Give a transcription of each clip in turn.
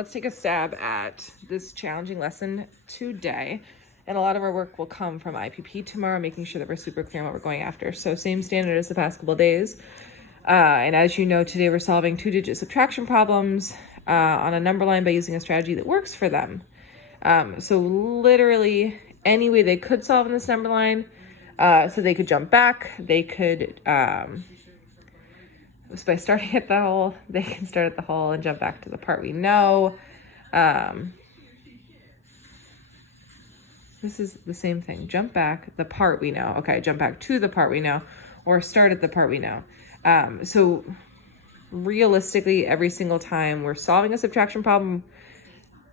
Let's take a stab at this challenging lesson today. And a lot of our work will come from IPP tomorrow, making sure that we're super clear on what we're going after. So same standard as the past couple days. And as you know, today we're solving 2-digit subtraction problems on a number line by using a strategy that works for them. So literally any way they could solve in this number line. So they could jump back, they could, so by starting at the whole, they can start at the whole and jump back to the part we know. This is the same thing. Jump back, the part we know. Okay, jump back to the part we know, or start at the part we know. So realistically, every single time we're solving a subtraction problem,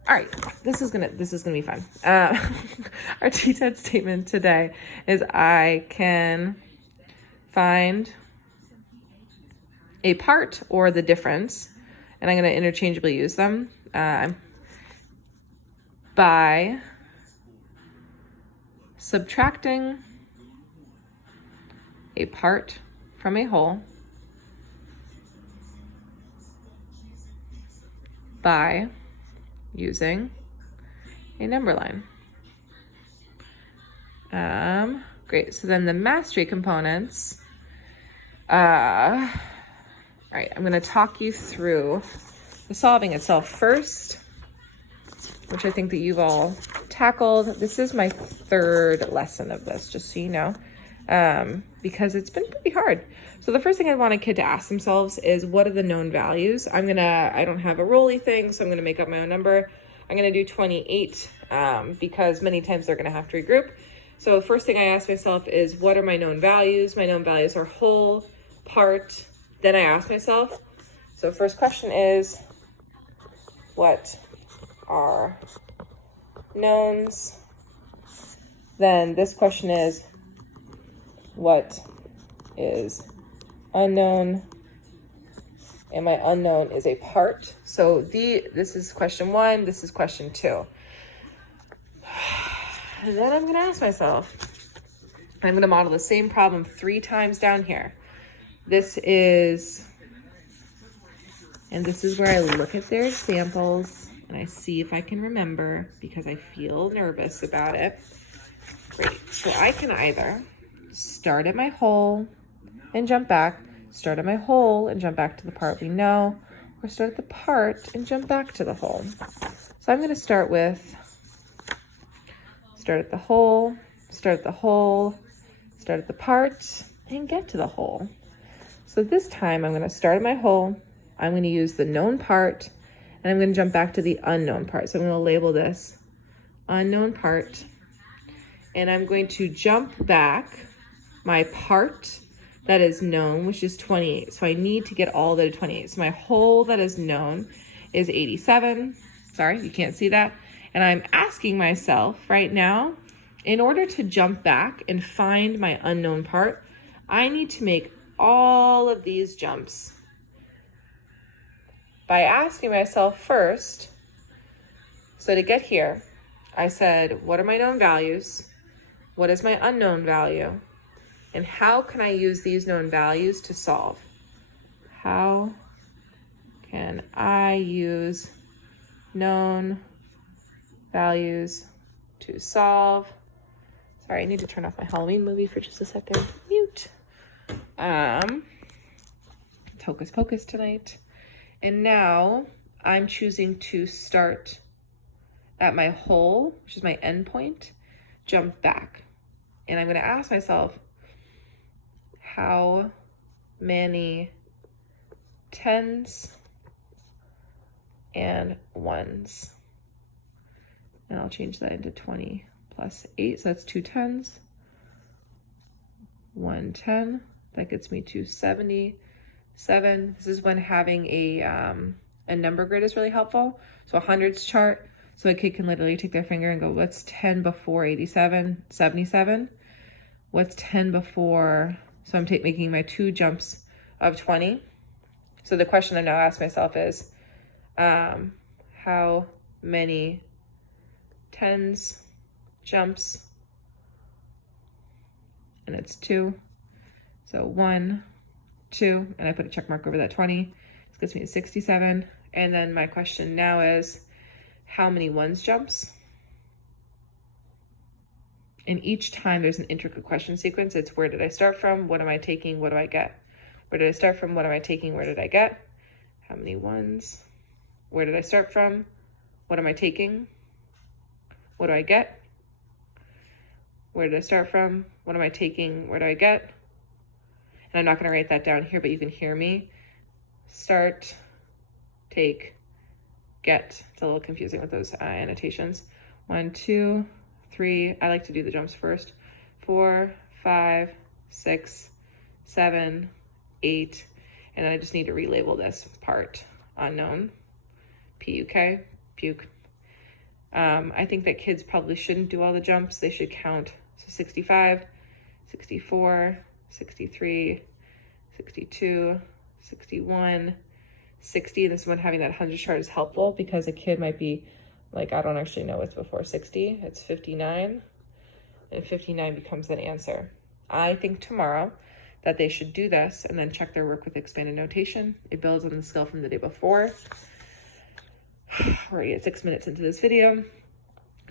all right, this is gonna be fun. Our T-TED statement today is I can find a part or the difference, and I'm going to interchangeably use them by subtracting a part from a whole by using a number line. Great. So then the mastery components. All right, I'm going to talk you through the solving itself first, which I think that you've all tackled. This is my third lesson of this, just so you know, because it's been pretty hard. So the first thing I want a kid to ask themselves is, what are the known values? I don't have a rolly thing, so I'm going to make up my own number. I'm going to do 28 because many times they're going to have to regroup. So the first thing I ask myself is, what are my known values? My known values are whole, part. Then I ask myself, so first question is, what are knowns? Then this question is, what is unknown? And my unknown is a part. So this is question 1, this is question 2. And then I'm going to ask myself, I'm going to model the same problem 3 times down here. This is where I look at their examples and I see if I can remember, because I feel nervous about it. Great. So I can either start at my whole and jump back, start at my whole and jump back to the part we know, or start at the part and jump back to the whole. So I'm going to start with start at the whole, start at the whole, start at the part, and get to the whole. So this time I'm going to start at my whole, I'm going to use the known part, and I'm going to jump back to the unknown part. So I'm going to label this unknown part, and I'm going to jump back my part that is known, which is 28. So I need to get all the 28. So my whole that is known is 87. Sorry, you can't see that. And I'm asking myself right now, in order to jump back and find my unknown part, I need to make all of these jumps by asking myself first. So to get here, I said, what are my known values? What is my unknown value? And how can I use these known values to solve? How can I use known values to solve? Sorry, I need to turn off my Halloween movie for just a second. Mute. It's Hocus Pocus tonight. And now I'm choosing to start at my whole, which is my end point, jump back. And I'm going to ask myself, how many tens and ones? And I'll change that into 20 plus 8, so that's 2 tens, 1 10. That gets me to 77. This is when having a number grid is really helpful. So a hundreds chart, so a kid can literally take their finger and go, what's 10 before 87? 77. What's 10 before? So I'm making my 2 jumps of 20. So the question I now ask myself is, how many tens jumps? And it's 2. So 1, 2, and I put a check mark over that 20. This gets me to 67. And then my question now is, how many ones jumps? And each time there's an intricate question sequence. It's where did I start from? What am I taking? What do I get? Where did I start from? What am I taking? Where did I get? How many ones? Where did I start from? What am I taking? What do I get? Where did I start from? What am I taking? Where do I get? And I'm not going to write that down here, but you can hear me. Start, take, get. It's a little confusing with those annotations. 1, 2, 3. I like to do the jumps first. 4, 5, 6, 7, 8. And then I just need to relabel this part. Unknown. P-U-K. Puke. I think that kids probably shouldn't do all the jumps. They should count. So 65, 64, 63, 62, 61, 60. This one, having that 100 chart is helpful because a kid might be like, I don't actually know what's before 60. It's 59, and 59 becomes that answer. I think tomorrow that they should do this and then check their work with expanded notation. It builds on the skill from the day before. We're already at 6 minutes into this video.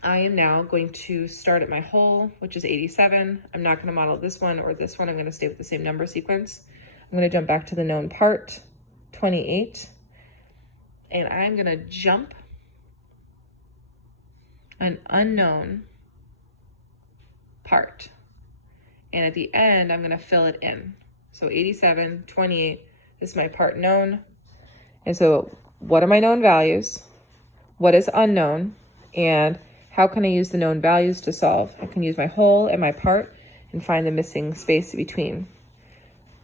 I am now going to start at my whole, which is 87. I'm not going to model this one or this one. I'm going to stay with the same number sequence. I'm going to jump back to the known part, 28. And I'm going to jump an unknown part. And at the end, I'm going to fill it in. So 87, 28, this is my part known. And so what are my known values? What is unknown? And how can I use the known values to solve? I can use my whole and my part and find the missing space between.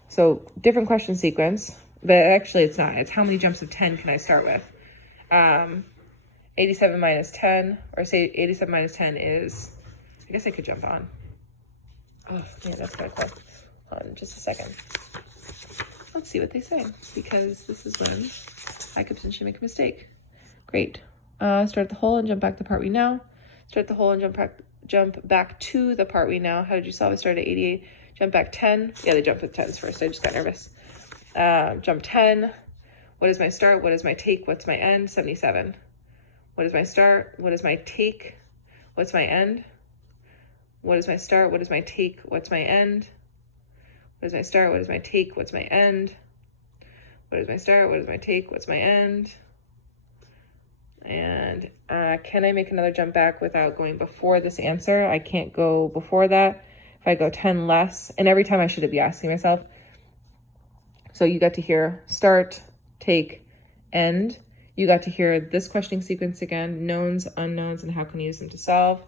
So different question sequence, but actually it's not. It's how many jumps of 10 can I start with? 87 minus 10, or say 87 minus 10 is, I guess I could jump on. Oh, yeah, that's kind of cool. Hold on just a second. Let's see what they say, because this is when I could potentially make a mistake. Great. Start the whole and jump back to the part we know. Start the whole and jump back to the part we know. How did you solve it? Start at 88. Jump back 10. Yeah, they jumped with 10s first. I just got nervous. Jump 10. What is my start? What is my take? What's my end? 77. What is my start? What is my take? What's my end? What is my start? What is my take? What's my end? What is my start? What is my take? What's my end? What is my start? What is my take? What's my end? And can I make another jump back without going before this answer? I can't go before that. If I go 10 less, and every time I should be asking myself. So you got to hear start, take, end. You got to hear this questioning sequence again, knowns, unknowns, and how can I use them to solve.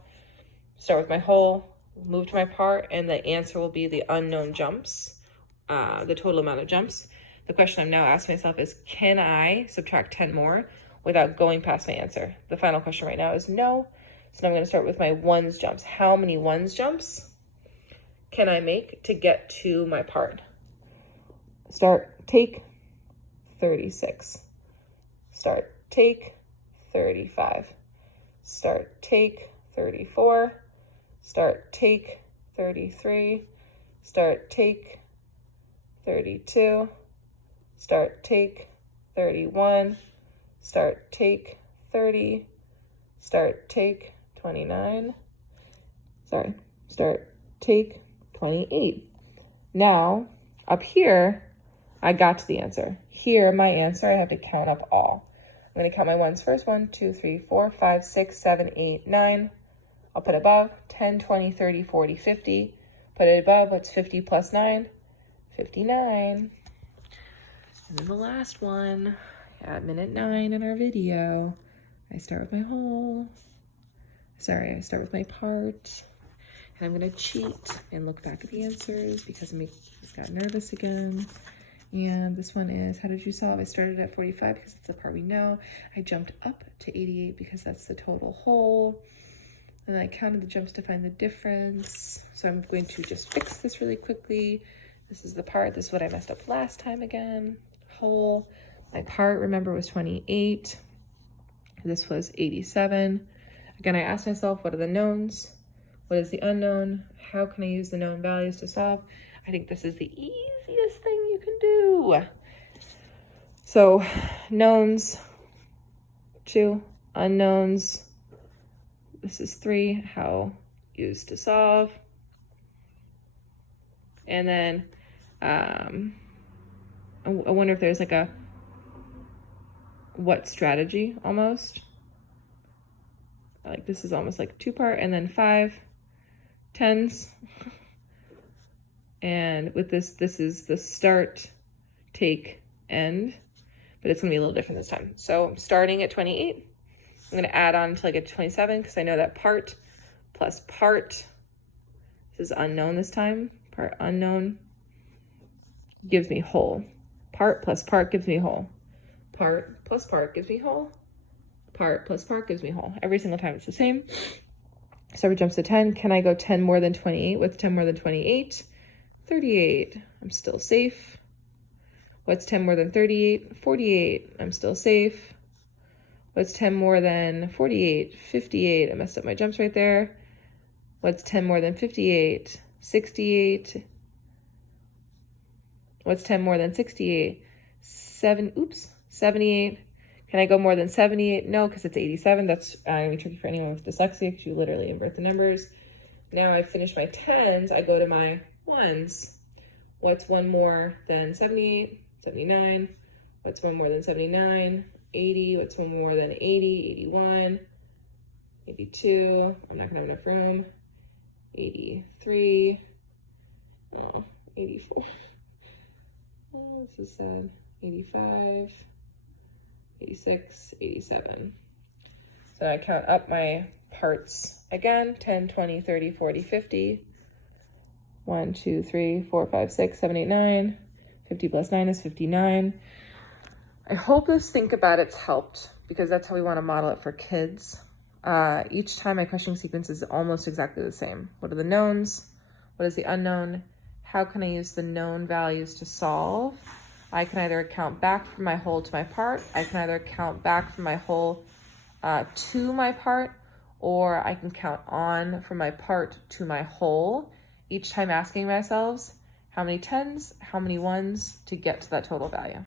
Start with my whole, move to my part, and the answer will be the unknown jumps, the total amount of jumps. The question I'm now asking myself is, can I subtract 10 more without going past my answer? The final question right now is no. So now I'm going to start with my ones jumps. How many ones jumps can I make to get to my part? Start, take, 36. Start, take, 35. Start, take, 34. Start, take, 33. Start, take, 32. Start, take, 31. Start, take, 30. Start, take, 29. Sorry, start, take, 28. Now, up here, I got to the answer. Here, my answer, I have to count up all. I'm going to count my ones first. 1, 2, 3, 4, 5, 6, 7, 8, 9. I'll put above 10, 20, 30, 40, 50. Put it above. What's 50 plus 9? 59. And then the last one, at minute 9 in our video, I start with my whole. Sorry, I start with my part. And I'm going to cheat and look back at the answers because I got nervous again. And this one is, how did you solve? I started at 45 because it's the part we know. I jumped up to 88 because that's the total whole. And then I counted the jumps to find the difference. So I'm going to just fix this really quickly. This is the part. This is what I messed up last time again. Whole. My part, remember, was 28. This was 87. Again, I asked myself, what are the knowns? What is the unknown? How can I use the known values to solve? I think this is the easiest thing you can do. So knowns, 2. Unknowns. This is 3. How use to solve. And then I wonder if there's like a what strategy almost. Like this is almost like 2-part, and then 5 tens. And with this is the start, take, end, but it's gonna be a little different this time. So I'm starting at 28. I'm gonna add on until I get to 27 because I know that part plus part, this is unknown this time, part unknown, gives me whole. Part plus part gives me whole. Part plus part gives me whole. Part plus part gives me whole. Every single time it's the same. So it jumps to 10. Can I go 10 more than 28? What's 10 more than 28? 38. I'm still safe. What's 10 more than 38? 48. I'm still safe. What's 10 more than 48? 58. I messed up my jumps right there. What's 10 more than 58? 68. What's 10 more than 68? 78. Can I go more than 78? No, because it's 87. That's going to be tricky for anyone with dyslexia because you literally invert the numbers. Now I've finished my tens. I go to my ones. What's 1 more than 78? 79. What's 1 more than 79? 80. What's 1 more than 80? 81. 82. I'm not going to have enough room. 83. Oh, 84. Oh, this is sad. 85. 86, 87. So I count up my parts again, 10, 20, 30, 40, 50. 1, 2, 3, 4, 5, 6, 7, 8, 9. 50 plus 9 is 59. I hope this think about it's helped because that's how we want to model it for kids. Each time my questioning sequence is almost exactly the same. What are the knowns? What is the unknown? How can I use the known values to solve? I can either count back from my whole to my part. I can either count back from my whole to my part, or I can count on from my part to my whole. Each time asking myself, how many tens, how many ones to get to that total value.